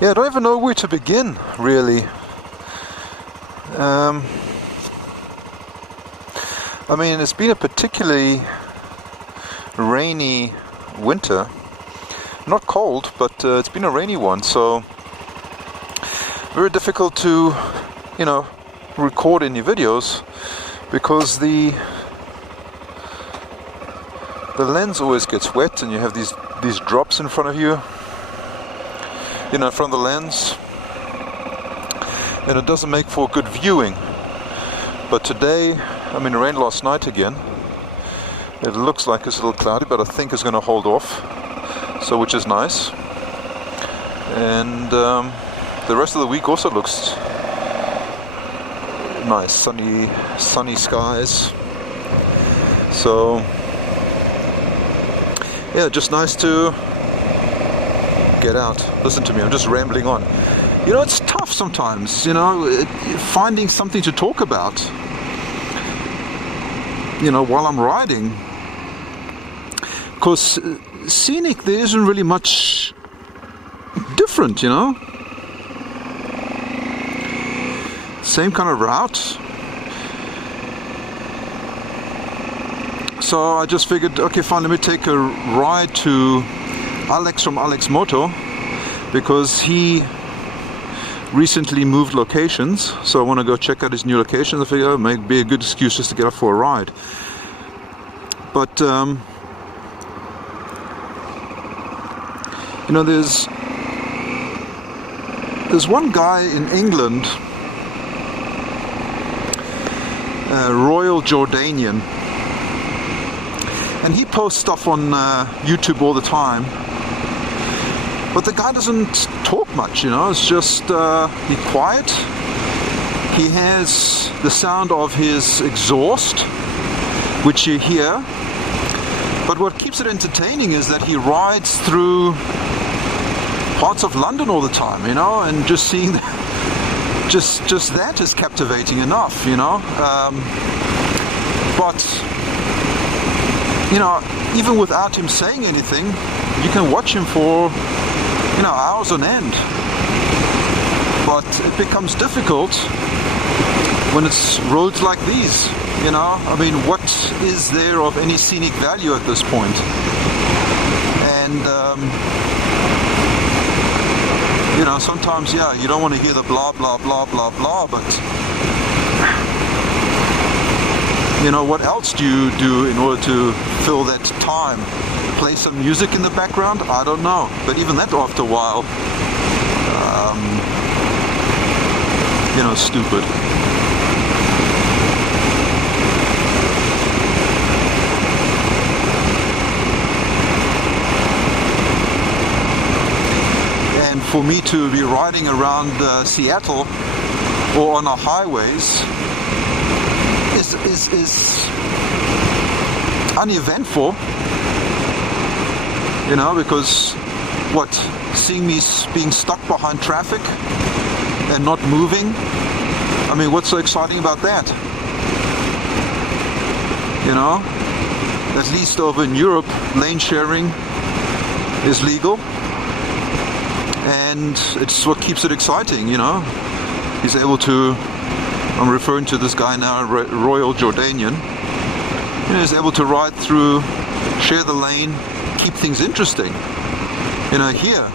Yeah, I don't even know where to begin, really. I mean, it's been a particularly rainy winter. Not cold, but it's been a rainy one, so very difficult to, record any videos because the lens always gets wet and you have these drops in front of you, in front of the lens, and it doesn't make for good viewing. But today, it rained last night again. It looks like it's a little cloudy, but I think it's going to hold off, so which is nice. And the rest of the week also looks nice, sunny skies. So yeah, just nice to get out. Listen to me, I'm just rambling on. It's tough sometimes, finding something to talk about, while I'm riding. Because scenic, there isn't really much different, Same kind of route. So I just figured, okay, fine, let me take a ride to Alex from Alex Moto, because he recently moved locations, so I want to go check out his new locations. I figure it may be a good excuse just to get up for a ride. But there's one guy in England, Royal Jordanian, and he posts stuff on YouTube all the time. But the guy doesn't talk much, it's just he's quiet. He has the sound of his exhaust, which you hear. But what keeps it entertaining is that he rides through parts of London all the time, and just seeing just that is captivating enough, But even without him saying anything, you can watch him for hours on end. But it becomes difficult when it's roads like these, what is there of any scenic value at this point? And sometimes, you don't want to hear the blah blah blah blah blah, but what else do you do in order to fill that time? Play some music in the background? I don't know, but even that after a while, stupid. And for me to be riding around Seattle or on our highways is uneventful, because seeing me being stuck behind traffic and not moving, what's so exciting about that? At least over in Europe, lane sharing is legal, and it's what keeps it exciting, He's able to, I'm referring to this guy now, Royal Jordanian, he's able to ride through, share the lane, keep things interesting. Here,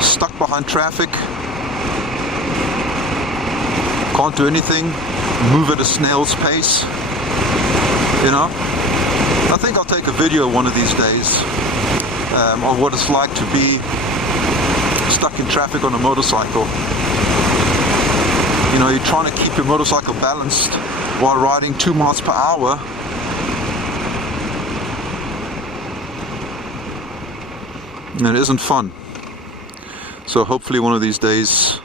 stuck behind traffic, can't do anything, move at a snail's pace, I think I'll take a video one of these days of what it's like to be stuck in traffic on a motorcycle. You're trying to keep your motorcycle balanced while riding 2 miles per hour. And it isn't fun. So hopefully one of these days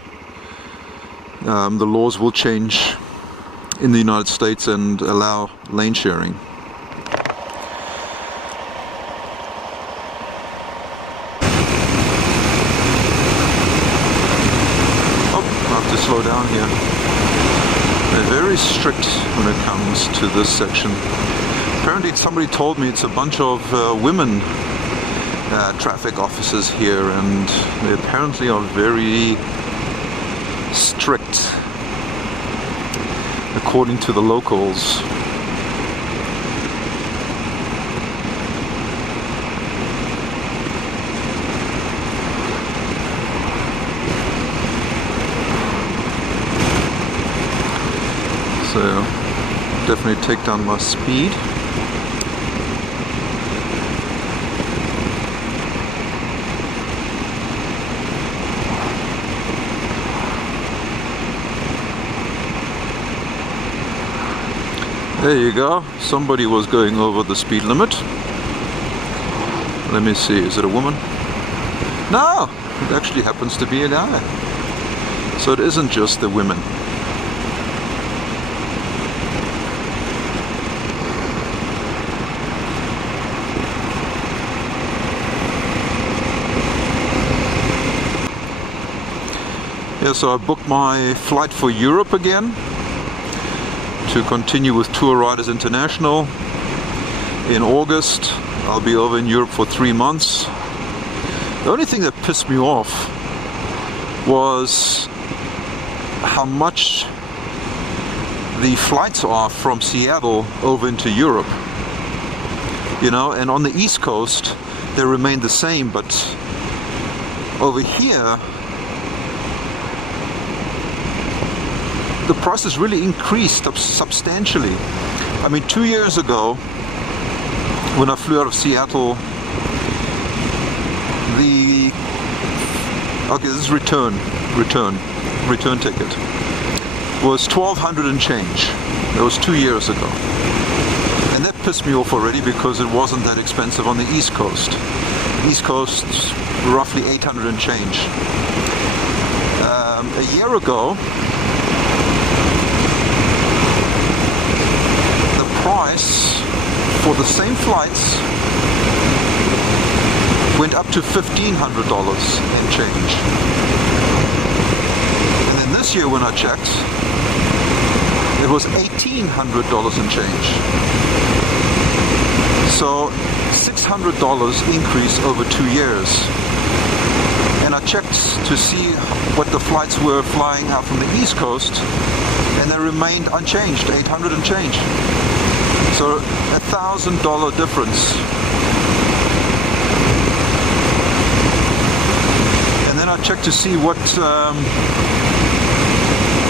the laws will change in the United States and allow lane sharing. Oh, I have to slow down here. They're very strict when it comes to this section. Apparently somebody told me it's a bunch of women traffic officers here, and they apparently are very strict according to the locals. So definitely take down my speed. There you go, somebody was going over the speed limit. Let me see, is it a woman? No, it actually happens to be a guy. So it isn't just the women. Yeah, so I booked my flight for Europe again to continue with Tour Riders International in August. I'll be over in Europe for 3 months. The only thing that pissed me off was how much the flights are from Seattle over into Europe. You know, and on the East Coast they remain the same, but over here the prices really increased substantially. I mean, 2 years ago, when I flew out of Seattle, this is return ticket, was $1,200 and change. That was 2 years ago. And that pissed me off already because it wasn't that expensive on the East Coast. East Coast, roughly $800 and change. A year ago, price for the same flights went up to $1,500 and change. And then this year when I checked, it was $1,800 and change. So $600 increase over 2 years. And I checked to see what the flights were flying out from the East Coast, and they remained unchanged, $800 and change. So $1,000 difference. And then I checked to see what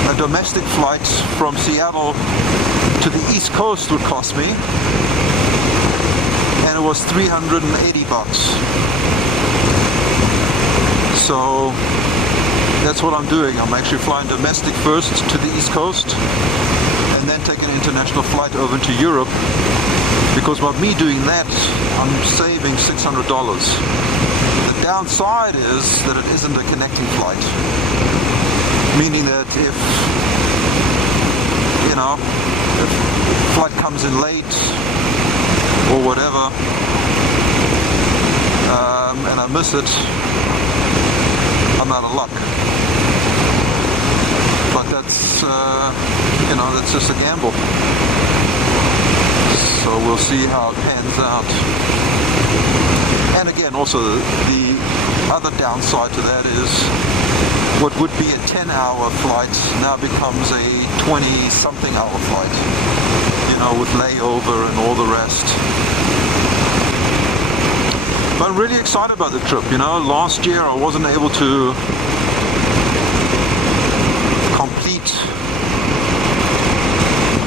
a domestic flight from Seattle to the East Coast would cost me, and it was $380. So that's what I'm doing. I'm actually flying domestic first to the East Coast, and then take an international flight over to Europe, because by me doing that, I'm saving $600. The downside is that it isn't a connecting flight, meaning that if flight comes in late or whatever, and I miss it, I'm out of luck. But that's, that's just a gamble. So we'll see how it pans out. And again, also the other downside to that is what would be a 10-hour flight now becomes a 20-something hour flight, with layover and all the rest. But I'm really excited about the trip. Last year I wasn't able to complete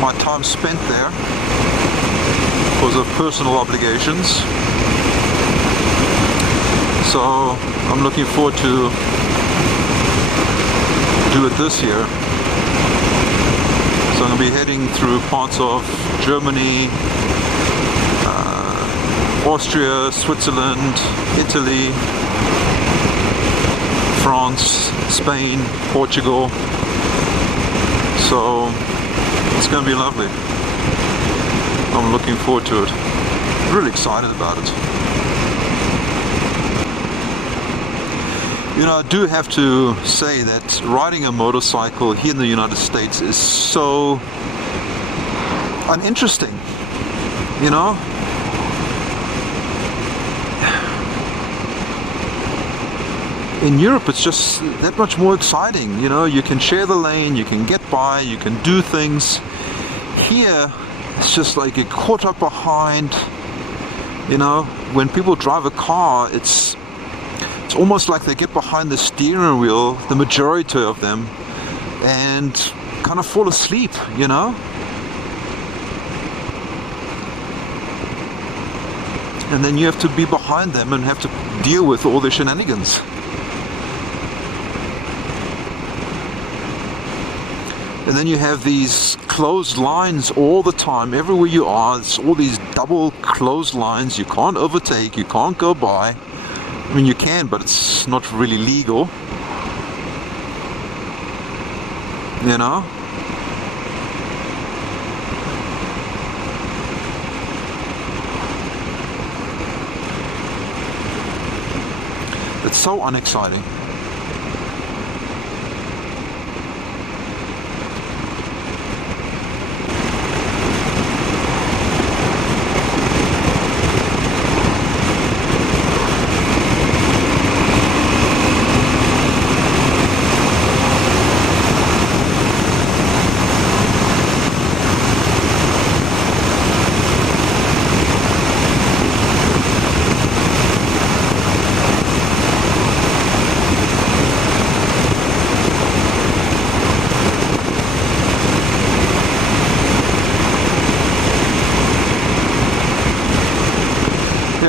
my time spent there because of personal obligations. So I'm looking forward to do it this year. So I'm going to be heading through parts of Germany, Austria, Switzerland, Italy, France, Spain, Portugal. So it's going to be lovely. I'm looking forward to it. Really excited about it. I do have to say that riding a motorcycle here in the United States is so uninteresting, in Europe it's just that much more exciting. You know, you can share the lane, you can get by, you can do things. Here it's just like you're caught up behind. You know, when people drive a car, it's almost like they get behind the steering wheel, the majority of them, and kind of fall asleep, you know. And then you have to be behind them and have to deal with all the shenanigans. And then you have these closed lines all the time. Everywhere you are, it's all these double closed lines. You can't overtake, you can't go by. I mean, you can, but it's not really legal. You know? It's so unexciting.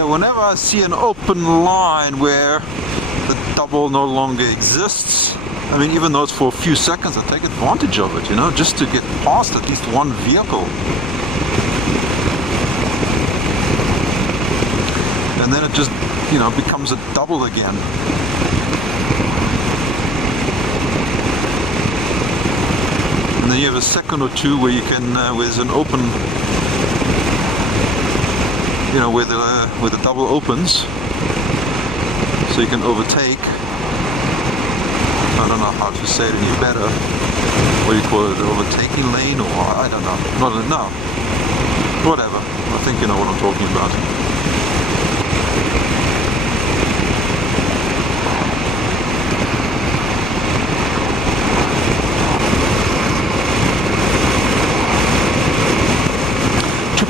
Whenever I see an open line where the double no longer exists, I mean, even though it's for a few seconds, I take advantage of it, you know, just to get past at least one vehicle. And then it just, you know, becomes a double again. And then you have a second or two where you can, where there's an open, you know, where the double opens, so you can overtake. I don't know how to say it any better. What do you call it? The overtaking lane, or I don't know. No. Whatever. I think you know what I'm talking about.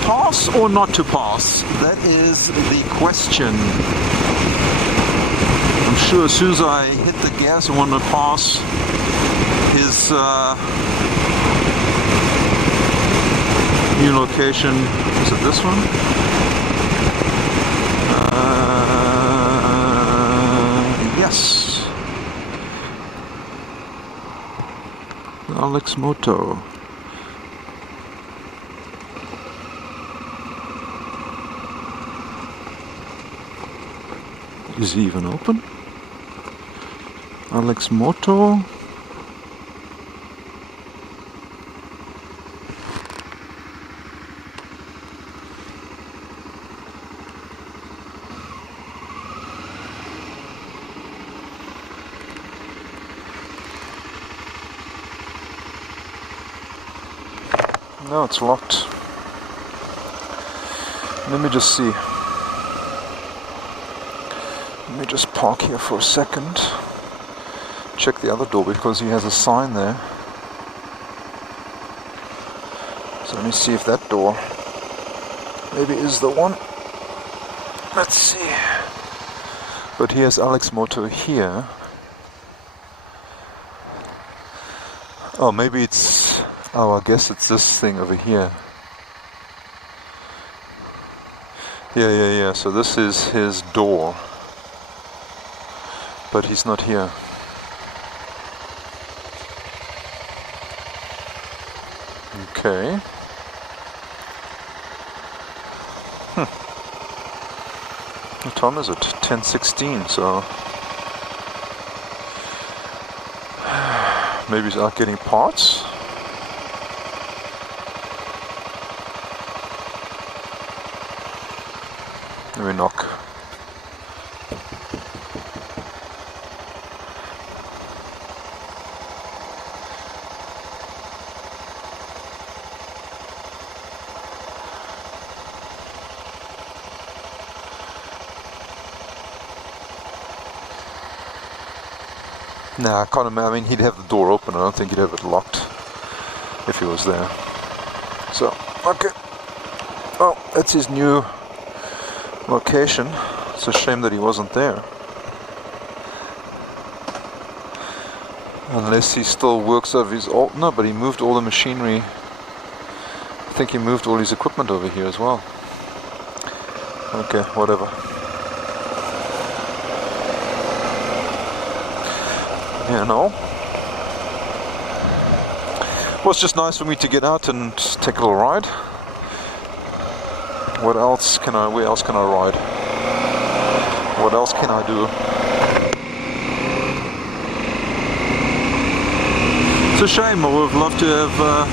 Pass or not to pass? That is the question. I'm sure as soon as I hit the gas and want to pass his new location, is it this one? Yes. Alex Moto. Is he even open? Alex Moto. No, it's locked. Let me just see. Let me just park here for a second. Check the other door because he has a sign there. So let me see if that door maybe is the one. Let's see. But here's Alex Moto here. Oh, maybe it's... Oh, I guess it's this thing over here. Yeah. So this is his door. But he's not here. Okay. What time is it? 10:16, so... Maybe he's out getting parts? Let me knock. Nah, I can't imagine. I mean, he'd have the door open. I don't think he'd have it locked if he was there. So, okay. Oh, that's his new location. It's a shame that he wasn't there. Unless he still works over his old... No, but he moved all the machinery. I think he moved all his equipment over here as well. Okay, whatever. You know. Well, it's just nice for me to get out and take a little ride. Where else can I ride? What else can I do? It's a shame. I would have loved to have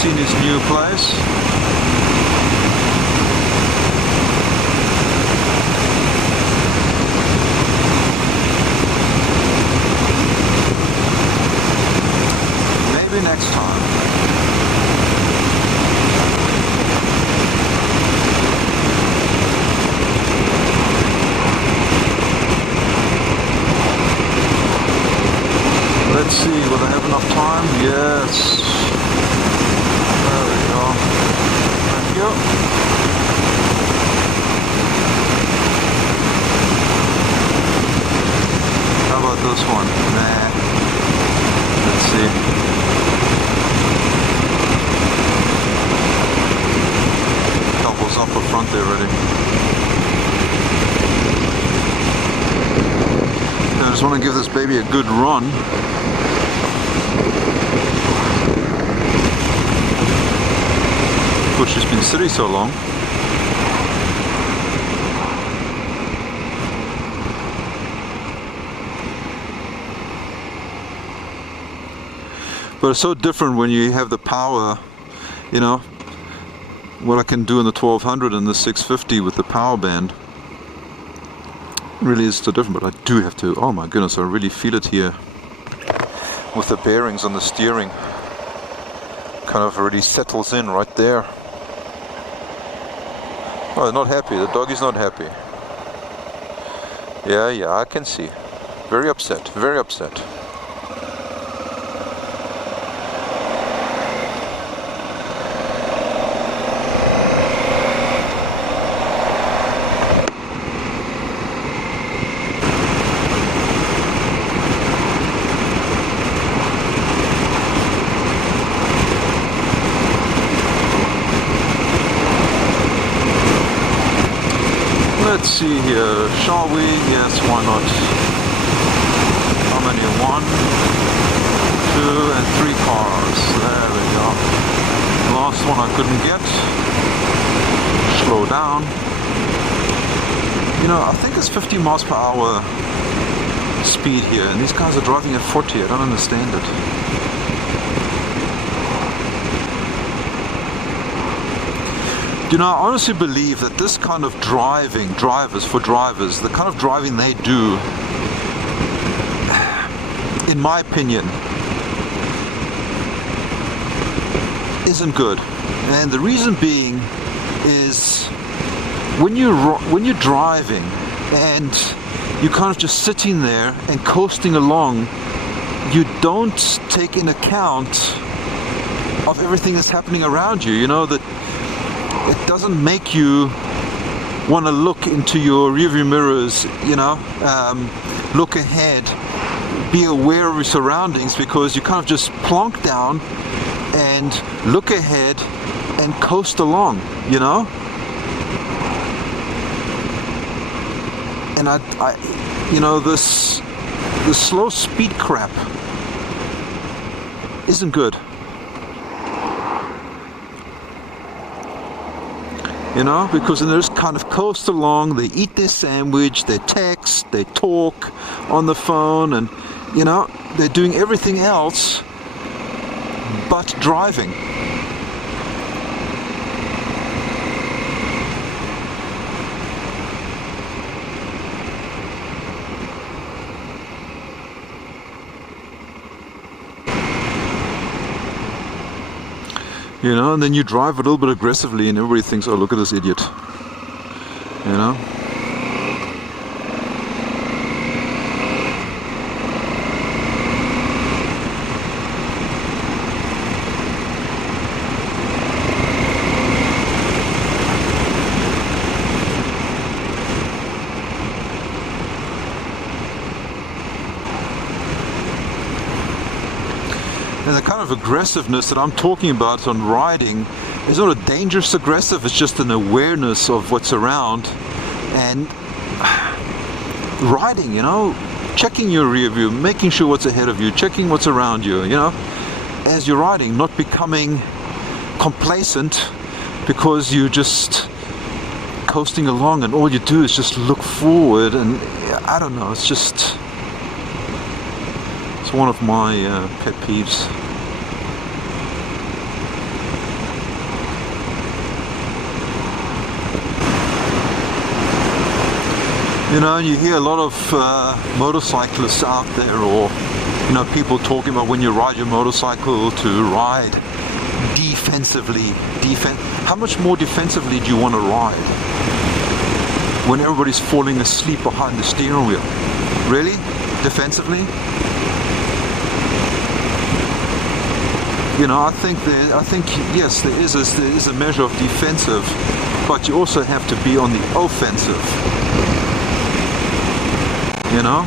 seen his new place. Maybe next time. Let's see, will I have enough time? Yes. There we go. Thank you. How about this one? Nah. Let's see. Couples up up front there already. I just want to give this baby a good run. Of course, she's been sitting so long. But it's so different when you have the power, you know, what I can do in the 1200 and the 650 with the power band. Really is so different, but I do have to, oh my goodness, I really feel it here with the bearings on the steering. Kind of already settles in right there. Oh, they're not happy, the doggy's not happy. Yeah, I can see. Very upset, very upset. Let's see here, shall we? Yes, why not? How many? 1, 2 and 3 cars. There we go. Last one I couldn't get. Slow down. You know, I think it's 50 miles per hour speed here, and these guys are driving at 40. I don't understand it. You know, I honestly believe that this kind of driving, drivers, the kind of driving they do, in my opinion, isn't good. And the reason being is when you're driving and you're kind of just sitting there and coasting along, you don't take in account of everything that's happening around you. You know, that it doesn't make you want to look into your rearview mirrors, you know, look ahead, be aware of your surroundings, because you kind of just plonk down and look ahead and coast along, you know. And I you know, this slow speed crap isn't good. You know, because they just kind of coast along, they eat their sandwich, they text, they talk on the phone, and, you know, they're doing everything else but driving. You know, and then you drive a little bit aggressively and everybody thinks, oh, look at this idiot. You know? the kind of aggressiveness that I'm talking about on riding is not a dangerous aggressive, it's just an awareness of what's around and riding, you know, checking your rear view, making sure what's ahead of you, checking what's around you, you know, as you're riding, not becoming complacent because you're just coasting along and all you do is just look forward. And I don't know, it's just, it's one of my pet peeves. You know, you hear a lot of motorcyclists out there, or you know, people talking about when you ride your motorcycle to ride defensively. How much more defensively do you want to ride when everybody's falling asleep behind the steering wheel? Really? Defensively? You know, I think yes, there is a measure of defensive, but you also have to be on the offensive. You know?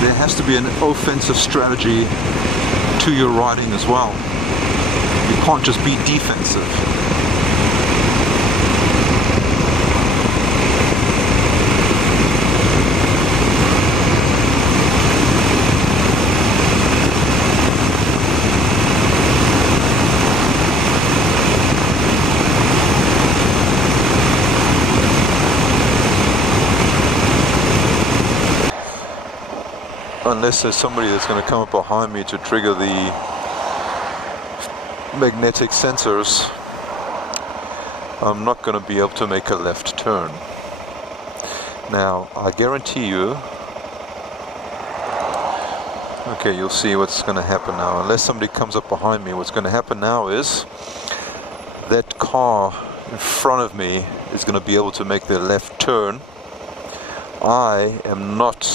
There has to be an offensive strategy to your riding as well. You can't just be defensive. Unless there's somebody that's going to come up behind me to trigger the magnetic sensors, I'm not going to be able to make a left turn. Now, I guarantee you, okay, you'll see what's going to happen now. Unless somebody comes up behind me, what's going to happen now is that car in front of me is going to be able to make their left turn. I am not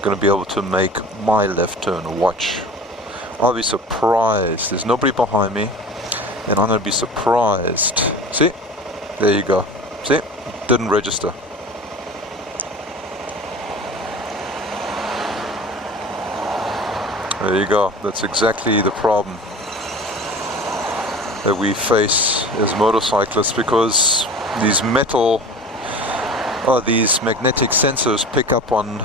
going to be able to make my left turn. Watch. I'll be surprised. There's nobody behind me, and I'm going to be surprised. See? There you go. See? Didn't register. There you go. That's exactly the problem that we face as motorcyclists, because these magnetic sensors pick up on,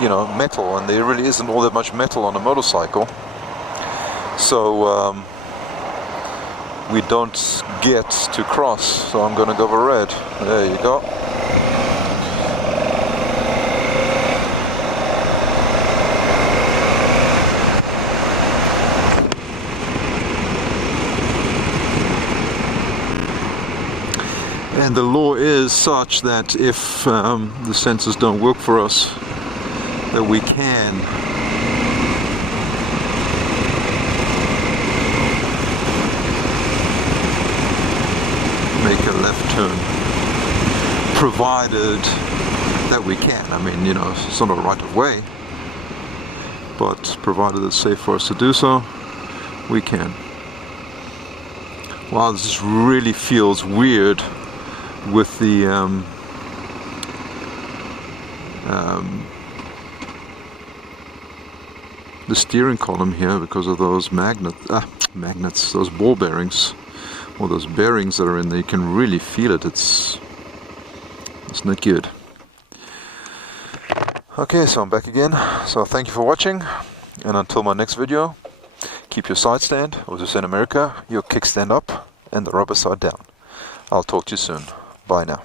you know, metal, and there really isn't all that much metal on a motorcycle, so we don't get to cross. So I'm going to go for red. There you go. And the law is such that if the sensors don't work for us, that we can make a left turn, provided that we can. I mean, you know, it's not a right of way, but provided it's safe for us to do so, we can. Wow, this really feels weird with the steering column here, because of those magnets, those ball bearings, or those bearings that are in there. You can really feel it. It's not good. Okay, so I'm back again. So thank you for watching, and until my next video, keep your side stand, or as we say in America, your kickstand up and the rubber side down. I'll talk to you soon. Bye now.